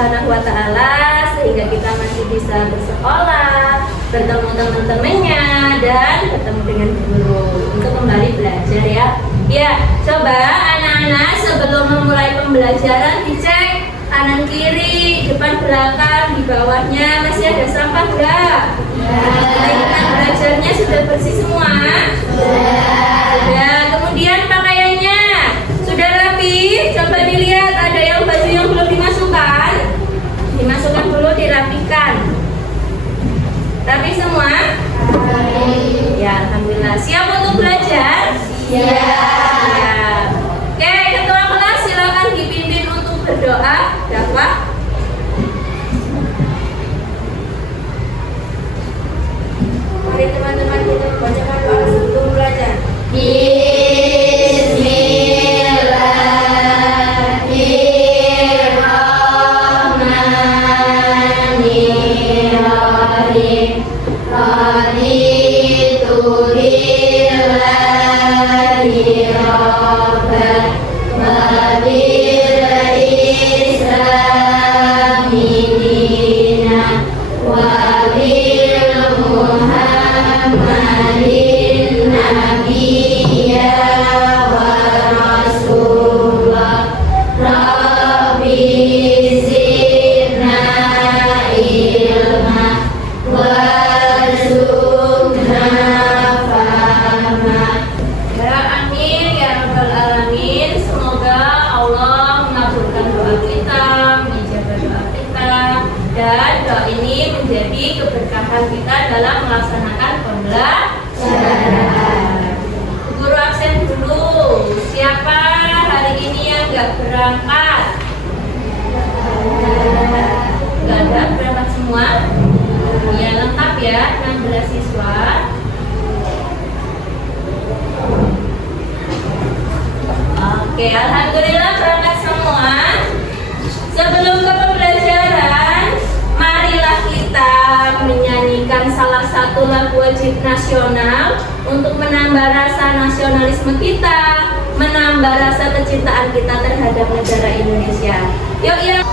Subhanahu wa Ta'ala sehingga kita masih bisa bersekolah, bertemu teman-temannya, dan bertemu dengan guru untuk kembali belajar ya. Ya, coba anak-anak sebelum memulai pembelajaran dicek kanan kiri, depan belakang, di bawahnya masih ada sampah enggak? Alat belajarnya sudah bersih semua? Sudah. Kemudian pakaiannya sudah rapi? Coba dilihat ada yang baju yang belum dimasukkan. Dimasukkan dulu, dirapikan. Rapi semua? Ya, alhamdulillah. Siap untuk belajar? Ya. Oke, ketua kelas silakan dipimpin untuk berdoa, dakwah. Mari teman-teman kita bacakan doa sebelum belajar. Bismillahirrahmanirrahim. Raditu billahi rabban wa bil islami dinan wa bil muhammadin nabiyya wa rasulullah. Rabbi zidna ilma warzuqna fahma. Ya amin ya rabbal alamin. Semoga Allah mengabulkan doa kita, menjaga doa kita, dan doa ini menjadi keberkahan kita dalam melaksanakan pembelajaran. Guru absen dulu. Siapa hari ini yang nggak berangkat? Nggak ada, berangkat semua? Ya, lengkap ya, 16 siswa. Oke, alhamdulillah berangkat semua. Sebelum ke pembelajaran, marilah kita menyanyikan salah satu lagu wajib nasional untuk menambah rasa nasionalisme kita, menambah rasa kecintaan kita terhadap negara Indonesia. Yuk ya.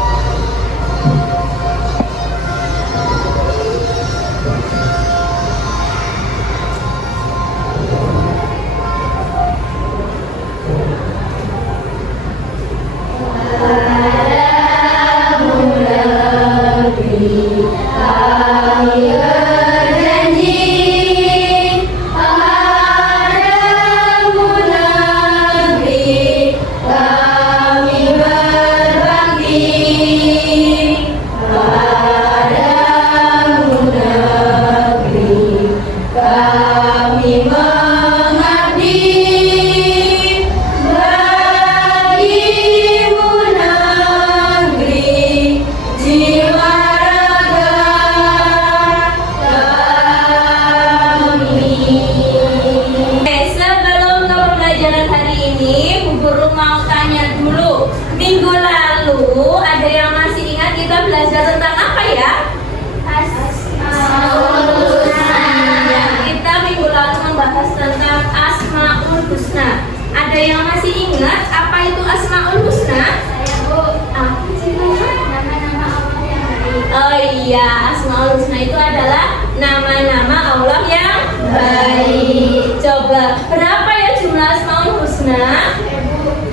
Ada yang masih ingat apa itu Asmaul Husna? Saya Bu. Apa sih nama-nama Allah yang baik? Oh iya, Asmaul Husna itu adalah nama-nama Allah yang baik. Coba berapa ya jumlah Asmaul Husna?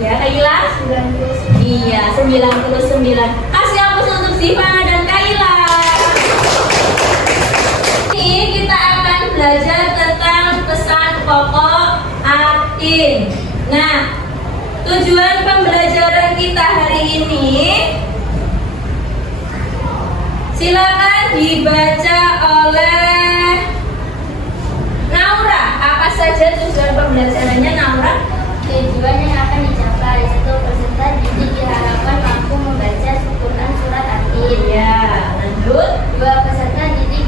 Ya, Kaila? 99. Iya, 99. Kasih hapus untuk Ziva dan Kaila. Ini kita akan belajar tentang pesan pokok Atin. Nah, tujuan pembelajaran kita hari ini, silakan dibaca oleh Naura. Apa saja tujuan pembelajarannya, Naura? Tujuan yang akan dicapai, satu peserta didik diharapkan mampu membaca Quran surat Atin. Ya, lanjut. Dua peserta didik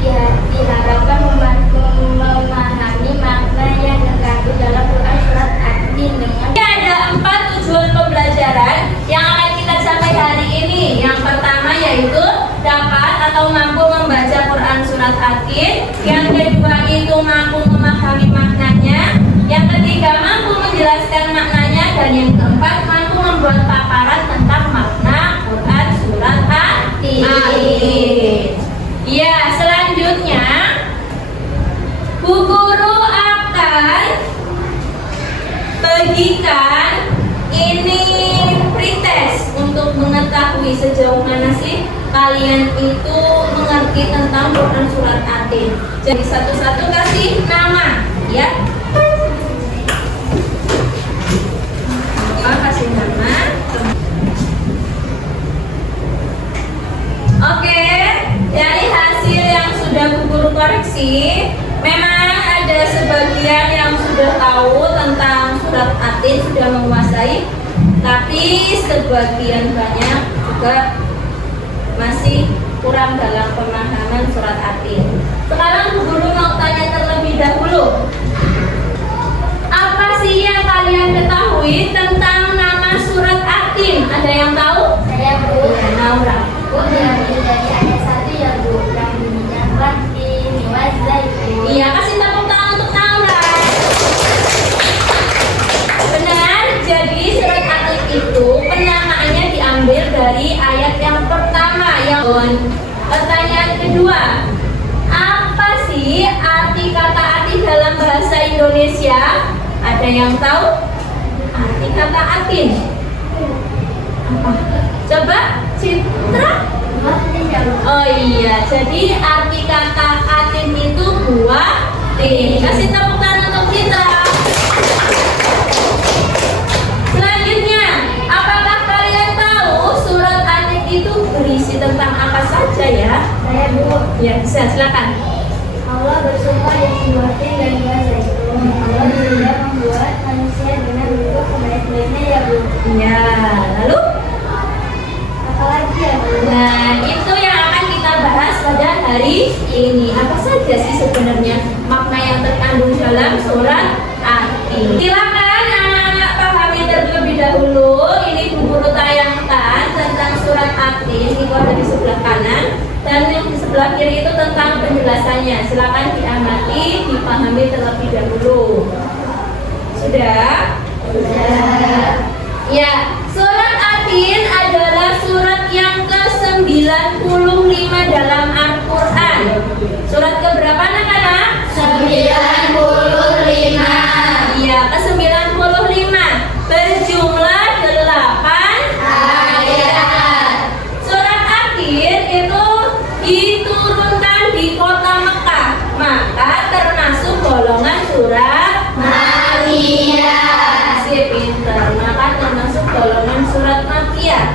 diharapkan memahami makna yang terkandung dalam Quran surat Atin dengan. Ada 4 tujuan pembelajaran yang akan kita capai hari ini. Yang pertama yaitu dapat atau mampu membaca Quran surat Atin. Yang kedua itu mampu memahami maknanya. Yang ketiga mampu menjelaskan maknanya. Dan yang keempat mampu membuat paparan tentang makna Quran surat Atin. Amin. Ya, selanjutnya Bu Guru akan bagikan ini pretest untuk mengetahui sejauh mana sih kalian itu mengerti tentang Quran surat Atin. Jadi satu-satu kasih nama, ya. Kasih nama. Oke, dari hasil yang sudah Bu Guru koreksi, memang ada sebagian yang sudah tahu tentang surat Atin, sudah menguasai, tapi sebagian banyak juga masih kurang dalam pemahaman surat Atin. Sekarang Bu Guru mau tanya terlebih dahulu, apa sih yang kalian ketahui tentang nama surat Atin? Ada yang tahu? Saya Bu. Ya, Naura. Bu, diambil dari ayat 1 ya Bu, yang bunyinya Watin wazaitun. Iya, kasih tepuk tangan untuk Naura. Benar, jadi surat Atin itu penamaannya diambil dari ayat yang pertama. Pertanyaan kedua, apa sih arti kata Atin dalam bahasa Indonesia? Ada yang tahu arti kata Atin? Apa? Coba Citra. Oh iya, jadi arti kata Atin itu buah tin. Kasih tepuk tangan untuk Citra. Selanjutnya, apakah kalian tahu surat Atin itu berisi tentang apa saja ya? Saya Bu. Ya, bisa, silakan. Allah bersumpah di sebuah tin dan buah zaitun. Allah sudah membuat manusia dengan bentuk sebaik-baiknya ya Bu. Ya, lalu? Apalagi ya Bu? Nah, itu yang akan kita bahas pada hari ini. Apa saja sih sebenarnya makna yang terkandung dalam surat Atin? Silakan anak-anak pahami terlebih dahulu. Ini Bu Guru tayangkan tentang surat Atin. Itu ada di sebelah kanan dan yang di sebelah kiri itu tentang penjelasannya. Silakan diamati, dipahami terlebih dahulu. Sudah? Sudah. Ya, surat Atin adalah surat yang ke-95 dalam Al-Quran. Surat keberapa anak-anak? 95. Iya, ke-95. Berjumlah 8 ayat. Surat Atin itu diturunkan di kota Mekah, maka termasuk golongan surat Makkiyah. Si pinter, maka termasuk golongan surat Makkiyah.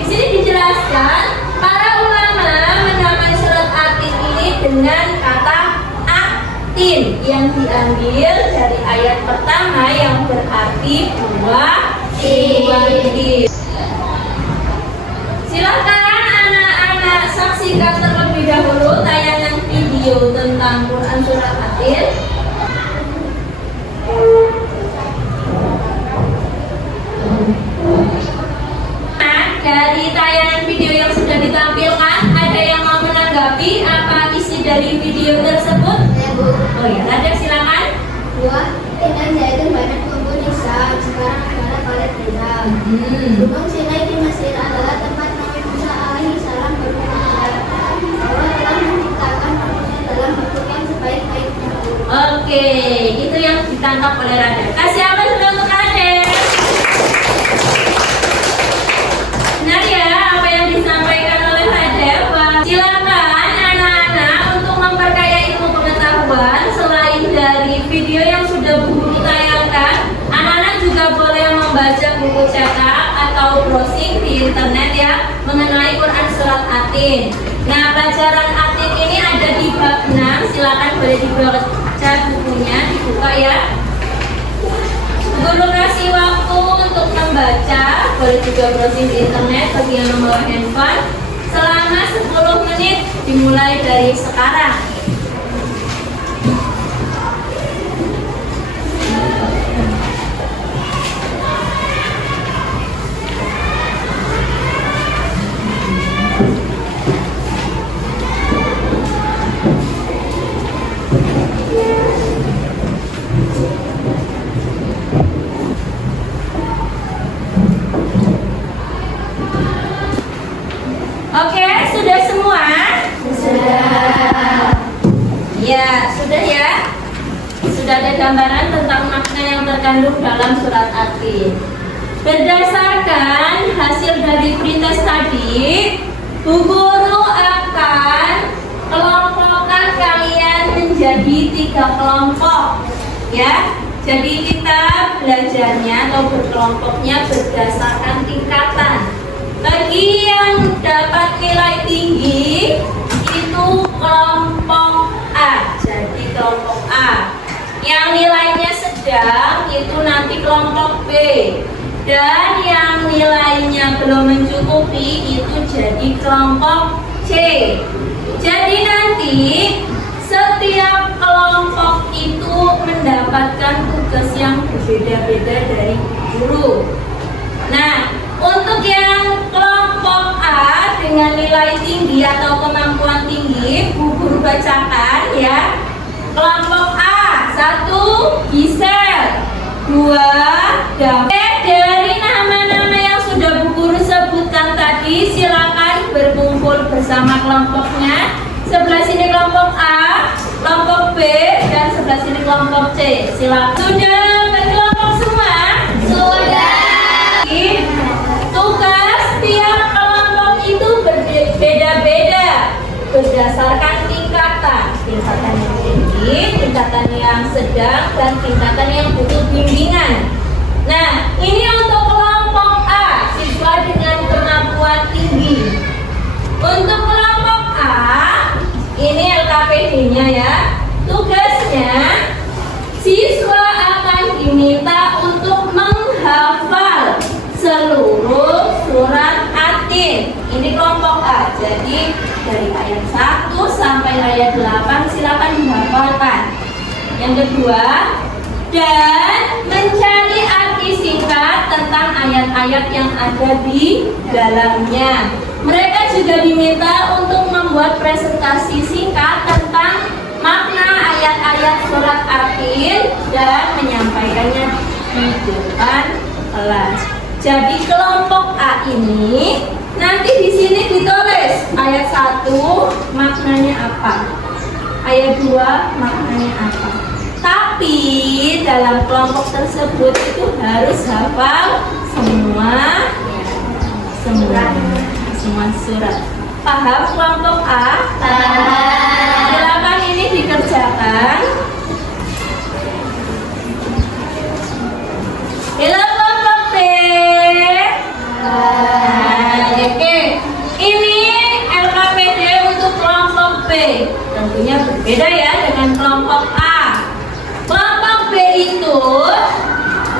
Di sini dijelaskan para ulama menamai surat Atin ini dengan kata Atin yang diambil dari ayat pertama yang berarti buah tin. Silakan anak-anak saksikan terlebih dahulu tayangan video tentang Quran surat Atin. Dari tayangan video yang sudah ditampilkan, ada yang mau menanggapi apa isi dari video tersebut? Ya Bu. Oh ya, ada, silakan. Buah tin dan zaitun banyak tumbuh di Syam. Sekarang adalah Palestina. Gunung Sinai di Mesir adalah tempat Nabi Musa alaihissalam berpindah. Allah telah menciptakan manusia dalam bentuk yang sebaik-baiknya. Oke, itu yang ditangkap oleh Raden. Kasih apa sudah untuk Raden? Benar ya apa yang disampaikan oleh Raden? Silakan anak-anak untuk memperkaya ilmu pengetahuan. Selain dari video yang sudah Bu Guru tayangkan, anak-anak juga boleh membaca buku cetak atau browsing di internet ya mengenai Quran surat Atin. Nah, pelajaran Atin ini ada di bab 6. Silakan boleh dibaca bukunya, dibuka ya. Guru kasih waktu untuk membaca, boleh juga browsing di internet bagi yang membawa handphone selama 10 menit dimulai dari sekarang. Oke, sudah Sudah ya? Sudah ada gambaran tentang makna yang terkandung dalam surat At-Tin. Berdasarkan hasil dari pretest tadi, Bu Guru akan kelompokkan kalian menjadi 3 kelompok, ya. Jadi kita belajarnya atau berkelompoknya berdasarkan tingkatan. Bagi yang dapat nilai tinggi itu kelompok A. Jadi kelompok A. Yang nilainya sedang itu nanti kelompok B. Dan yang nilainya belum mencukupi itu jadi kelompok C. Jadi nanti setiap kelompok itu mendapatkan tugas yang berbeda-beda dari guru. Nah, untuk yang kelompok A dengan nilai tinggi atau kemampuan tinggi, Bu Guru bacakan ya. Kelompok A, 1 Gisel, 2 David. Dari nama-nama yang sudah Bu Guru sebutkan tadi, silakan berkumpul bersama kelompoknya. Sebelah sini kelompok A, kelompok B, dan sebelah sini kelompok C. Silakan. Sudah berkelompok semua? Sudah. Tugas tiap kelompok itu berbeda-beda berdasarkan tingkatan. Tingkatan yang tinggi, tingkatan yang sedang, dan tingkatan yang butuh bimbingan. Nah, ini untuk kelompok A, siswa dengan kemampuan tinggi. Untuk kelompok A, ini LKPD-nya ya. Tugasnya, siswa akan diminta untuk menghafal seluruh surat At-Tin. Ini kelompok A. Jadi dari ayat 1 sampai ayat 8 silakan dihafalkan. Yang kedua, dan mencari arti singkat tentang ayat-ayat yang ada di dalamnya. Mereka juga diminta untuk membuat presentasi singkat tentang makna ayat-ayat surat At-Tin dan menyampaikannya di depan kelas. Jadi kelompok A ini nanti di sini ditulis ayat 1 maknanya apa, ayat 2 maknanya apa. Tapi dalam kelompok tersebut itu harus hafal semua surat. Paham kelompok A? Silakan ini dikerjakan. Kelompok B. Oke. Ini LKPD untuk kelompok B. Tentunya berbeda ya dengan kelompok A. Kelompok B itu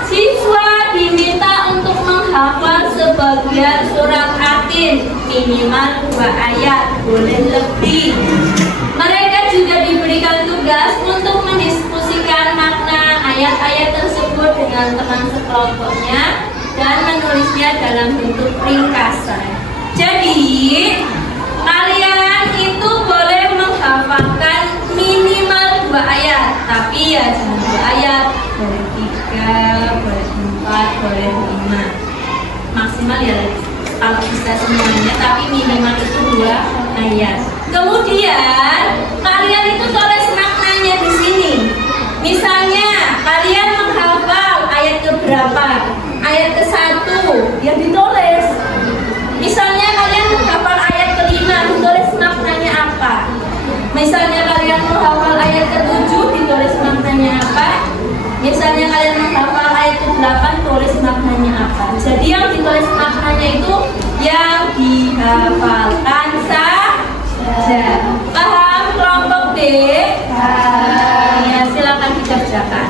siswa diminta untuk menghafal sebagian surat At-Tin, minimal 2 ayat, boleh lebih. Mereka juga diberikan tugas untuk mendiskusikan makna ayat-ayat tersebut dengan teman sekelompoknya dan menulisnya dalam bentuk ringkasan. Jadi kalian itu boleh menghafalkan minimal 2 ayat, tapi ya jangan 2 ayat, boleh 3, boleh 4, boleh 5, maksimal ya kalau bisa semuanya, tapi minimal itu 2 ayat. Kemudian kalian itu tulis maknanya di sini. Misalnya kalian menghafal ayat keberapa, ayat ke-1 ya ditulis. Misalnya kalian menghafal ayat ke-5, ditulis maknanya apa. Misalnya kalian menghafal ayat ke-7, ditulis maknanya apa. Misalnya kalian menghafal ayat ke-8, tulis maknanya apa. Jadi yang ditulis maknanya itu yang dihafalkan saja. Paham kelompok B? Ya, silakan dikerjakan.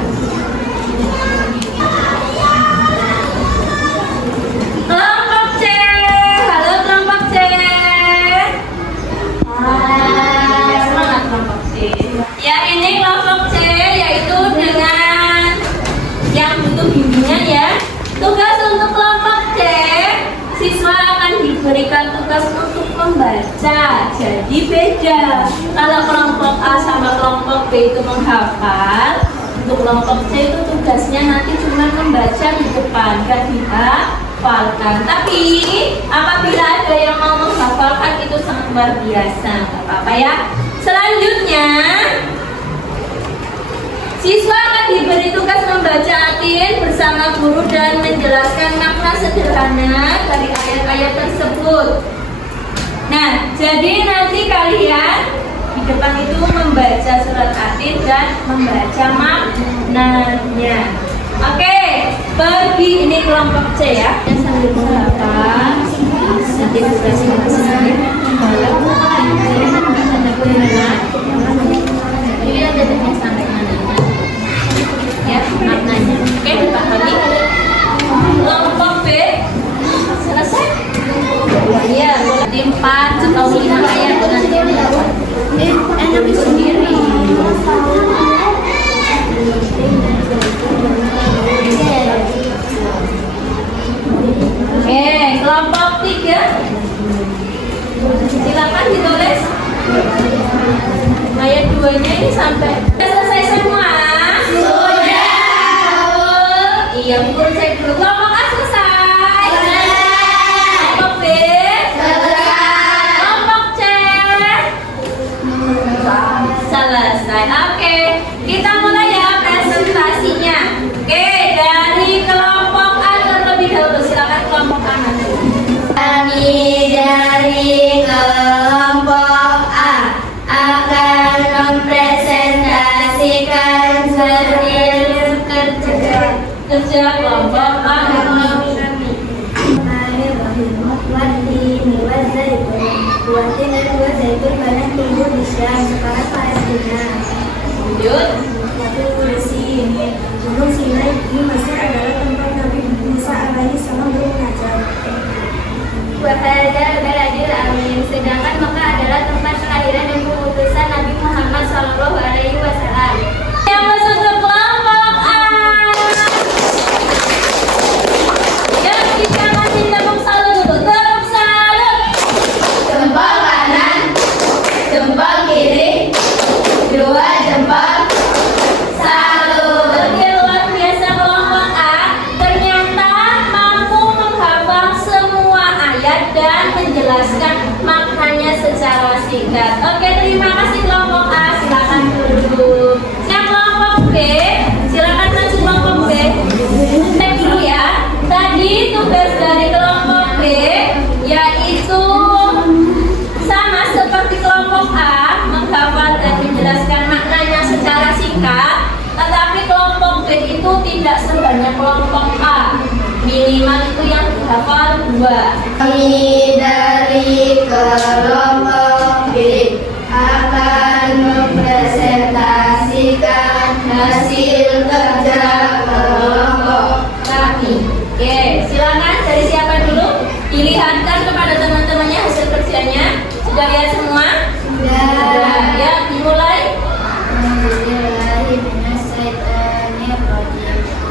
Kelompok C. Halo kelompok C. Semangat kelompok C. Ya, ini kelompok C yaitu dengan yang butuh bimbingan ya. Tugas untuk kelompok C, siswa akan diberikan tugas untuk membaca. Jadi beda. Kalau kelompok A sama kelompok B itu menghafal, untuk kelompok C itu tugasnya nanti cuma membaca di depan, gak dihafalkan. Tapi apabila ada yang mau menghafalkan itu sangat luar biasa, gak apa-apa ya. Selanjutnya Siswa akan diberi tugas membaca atin bersama guru dan menjelaskan makna sederhana dari ayat-ayat tersebut. Nah, jadi nanti kalian di depan itu membaca surat atin dan membaca maknanya. Oke, bagi ini kelompok C ya. Yang sambil menghafal nanti durasi masing-masing. Jadi ada yang sampai mana? Ya, maknanya. Oke, dipahami. Kelompok B selesai. Iya, 4 atau 5 ayat nanti enak sendiri. Oke, kelompok 3. Silakan ditulis. Ayat 2-nya ini sampai selesai semua. Sudah. Iya, pukul saya dulu. Kelompok A selesai. Kelompok B selesai. Kelompok C selesai. Oke, kita mulai ya presentasinya. Oke, dari kelompok A terlebih dahulu. Silakan kelompok A. Kami dari kelompok A akan mempresentasikan hasil kerja kelompok A. Buatin dan buah zaitun banyak tumbuh di Syam, sekarang Palestina. Lanjut. Gunung Sinai di Mesir adalah tempat Nabi Musa alaihi salam bermunajat. Wahada baladil amin, sedangkan Mekah adalah tempat kelahiran dan pengutusan Nabi Muhammad sallallahu alaihi wasallam. Yang masuk ke kelompok A. Yang kita masih tepuk salut dulu. Tepuk salut. Jempol kanan, jempol kiri, dua jempol. Oke, luar biasa kelompok A. Ternyata mampu menghafal semua ayat dan menjelaskan maknanya secara singkat. Oke, terima kasih kelompok A. Silakan duduk. Yang kelompok B, silakan maju kelompok B. Cek dulu ya. Tadi tugas dari kelompok B yaitu sama seperti kelompok A, menghafal dan menjelaskan maknanya secara singkat. Tetapi kelompok B itu tidak sebanyak kelompok A. Minimal itu yang dihafal 2. Kami dari kelompok B akan mempresentasikan hasil kerja kelompok Kami. Oke, silakan dari siapa dulu? Dilihatkan kepada teman-temannya hasil kerjanya. Sudah lihat semua? Sudah. Ya, dimulai.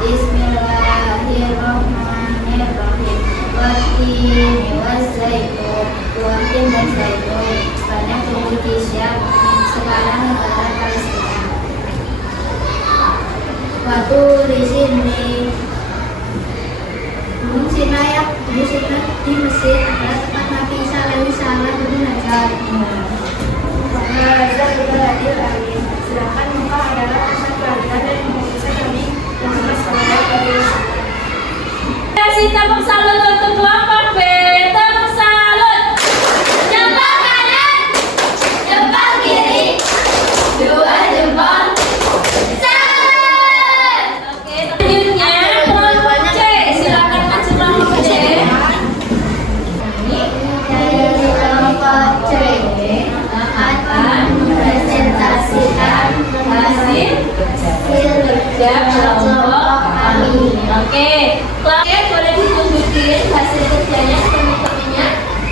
Bismillahirrahmanirrahim. Wattini waszaitun, buatin dan zaitun banyak tumbuh di Syam, sekarang negara Palestina. Waktu di sini Gunung Sinai di Mesir adalah tempat Nabi Isa alaihi salam bermunajat. Sedangkan Mekah adalah tempat kelahiran dan pengutusan Nabi Muhammad sallallahu alaihi wasallam. Kasih tepuk salut untuk kelompok B. Tepuk salut. Jempol kanan, jempol kiri, dua jempol. Oke, selanjutnya kelompok C. Silakan maju kelompok C. Dari kelompok C akan mempresentasikan Hasil kerja kelompok kami. Oke, kelompok boleh ditunjukin hasil kerjanya teman-temannya.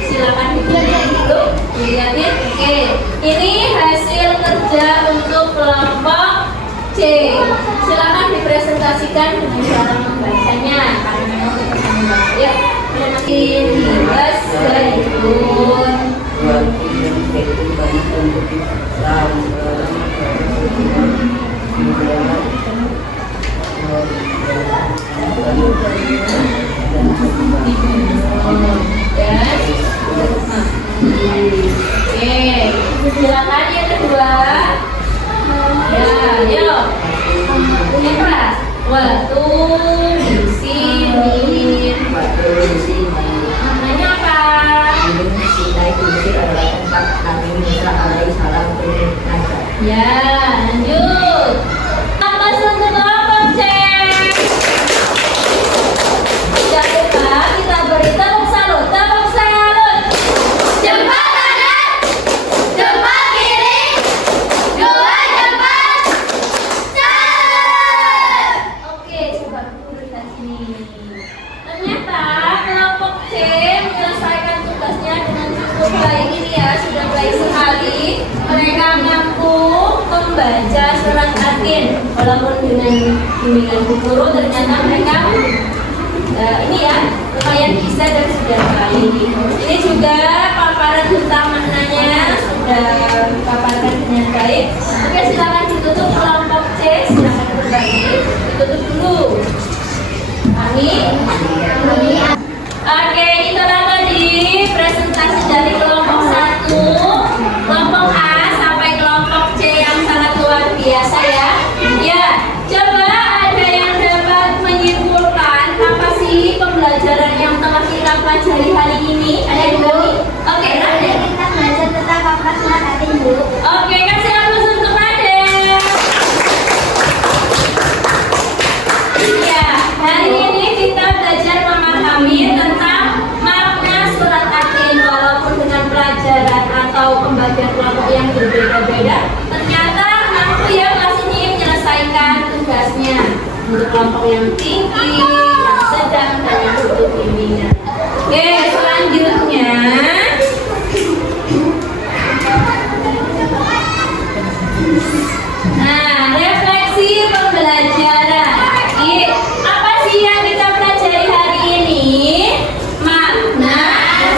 Silakan dilihat dulu. Dilihatin. Oke, ini hasil kerja untuk kelompok C. Silakan dipresentasikan dengan cara membacanya. Karena memang kita sama ya. Ini was zaitun. Oke, silakan yang kedua. Ya, yuk. C menyelesaikan tugasnya dengan cukup baik ini ya, sudah baik sekali. Mereka mampu membaca surat Atin walaupun dengan bimbingan Bu Guru ternyata mereka ini ya lumayan bisa dan sudah baik. Ini juga paparan tentang maknanya sudah dipaparkan dengan baik. Oke, silakan ditutup kelompok C, silakan berbagi. Ditutup dulu. Amin. Oke, itulah tadi presentasi dari kelompok 1, kelompok A sampai kelompok C yang sangat luar biasa ya. Ya, coba ada yang dapat menyimpulkan apa sih pembelajaran yang telah kita pelajari hari ini? Ada yang tahu? Oke, Nanti kita belajar tentang papa surat Atin, Bu. oke, kasih aplaus untuk Raden. Ya, hari ini kita belajar memahami tentang makna surat Atin walaupun dengan pelajaran atau pembagian kelompok yang berbeda-beda, ternyata mampu ya kelas ini menyelesaikan tugasnya untuk kelompok yang tinggi, yang sedang, dan yang butuh bimbingan. Oke, selanjutnya nah, refleksi pembelajaran. Apa sih yang kita pelajari hari ini? Makna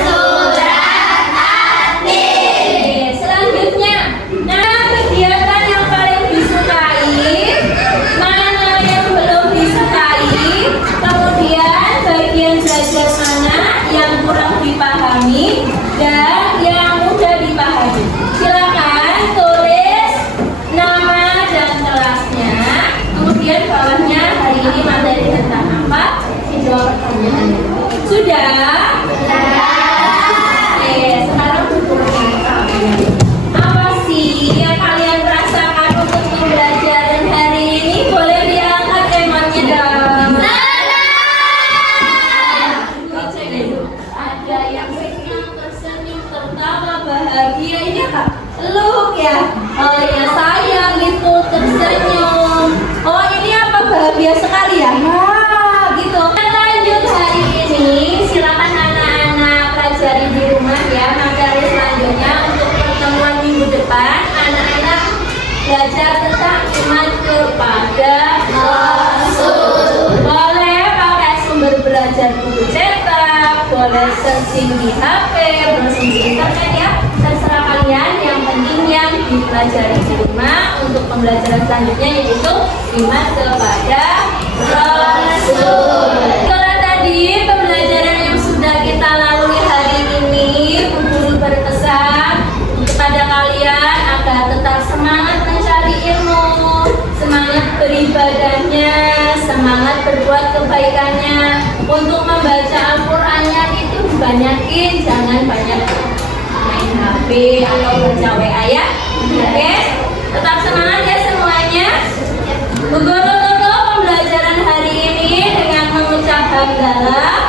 surat Atin. Selanjutnya, nah kegiatan yang paling disukai, mana yang belum disukai, kemudian bagian belajar mana yang kurang dipahami dan yang mudah dipahami. Silakan tulis nama dan kelasnya. Kemudian bawahnya hari ini materi tentang apa? Jawab pertanyaannya. Sudah? Oke, sekarang bukunya. Apa sih yang kalian rasakan untuk pembelajaran hari ini? Boleh diangkat temanya dong. Ada yang senang, tersenyum, tertawa, bahagia. Ini apa? Look ya. Oh ya, sayang gitu, tersenyum. Oh ini apa, bahagia sekali ya? Wah, gitu. Lanjut hari ini, silakan anak-anak pelajari di rumah ya. Materi selanjutnya untuk pertemuan minggu depan, anak-anak belajar tentang iman kepada Rasul. Boleh pakai sumber belajar buku cetak, boleh searching di HP, browsing di internet ya. Terserah kalian, yang penting yang dipelajari di rumah untuk pembelajaran selanjutnya yaitu iman kepada Rasul. Itulah tadi pembelajaran yang sudah kita lalui hari ini. Bu Guru berpesan kepada kalian agar tetap semangat mencari ilmu, semangat beribadahnya, semangat berbuat kebaikannya. Untuk membaca Al-Qur'annya itu dibanyakin, jangan banyak main HP atau baca WA ya. Oke, tetap semangat ya semuanya. Bu Guru tutup pembelajaran hari ini dengan mengucap hamdalah.